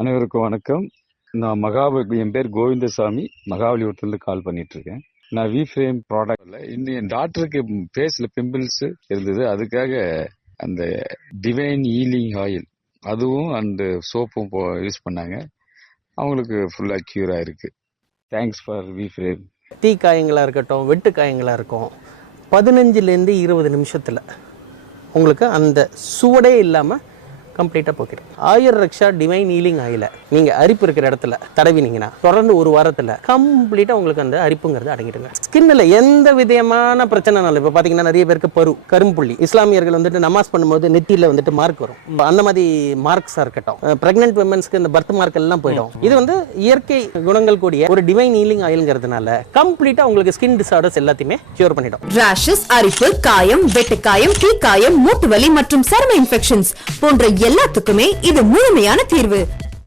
அனைவருக்கும் வணக்கம். நான் என் பேர் கோவிந்தசாமி, மகாபலிபுரத்துலேருந்து கால் பண்ணிட்டு இருக்கேன். நான் வி ஃப்ரேம் ப்ராடக்ட்ல என் டாக்டருக்கு ஃபேஸ்ல பிம்பிள்ஸ் இருந்தது. அதுக்காக அந்த டிவைன் ஹீலிங் ஆயில் அதுவும் அந்த சோப்பும் யூஸ் பண்ணாங்க. அவங்களுக்கு ஃபுல்லா கியூர் ஆயிருக்கு. Thanks for V frame. தீ காயங்களாக இருக்கட்டும், வெட்டு காயங்களாக இருக்கும், 15லேருந்து 20 நிமிஷத்தில் உங்களுக்கு அந்த சுவடே இல்லாமல் கம்ப்ளீட்டாக போக்கிடும். ஆயுர் ரக்ஷா டிவைன் ஹீலிங் ஆயில நீங்கள் அரிப்பு இருக்கிற இடத்துல தடவினீங்கன்னா தொடர்ந்து ஒரு வாரத்தில் கம்ப்ளீட்டாக உங்களுக்கு அந்த அரிப்புங்கிறது அடங்கிடுங்க. ஸ்கின்னில் எந்த விதமான பிரச்சனைனாலும், இப்போ பார்த்தீங்கன்னா நிறைய பேருக்கு கரும்புள்ளி, இஸ்லாமியர்கள் வந்துட்டு நமாஸ் பண்ணும்போது நெத்தியில் வந்துட்டு மார்க் வரும். அந்த மாதிரி மார்க்ஸாக இருக்கட்டும், ப்ரெக்னென்ட் விமன்ஸ்க்கு இந்த பர்த் மார்க் எல்லாம் போயிடும். இது வந்து இயற்கை குணங்கள் கூடிய ஒரு டிவைன் ஹீலிங் ஆயில்ங்கிறதுனால கம்ப்ளீட்டாக உங்களுக்கு ஸ்கின் டிசார்டர்ஸ் எல்லாத்தையுமே கியூர் பண்ணிடும். ராஷஸ், அரிப்பு, காயம், வெட்டுக்காயம், தீக்காயம், மூட்டு வலி மற்றும் சரும இன்ஃபெக்ஷன்ஸ் போன்ற எல்லாத்துக்குமே இது முழுமையான தீர்வு.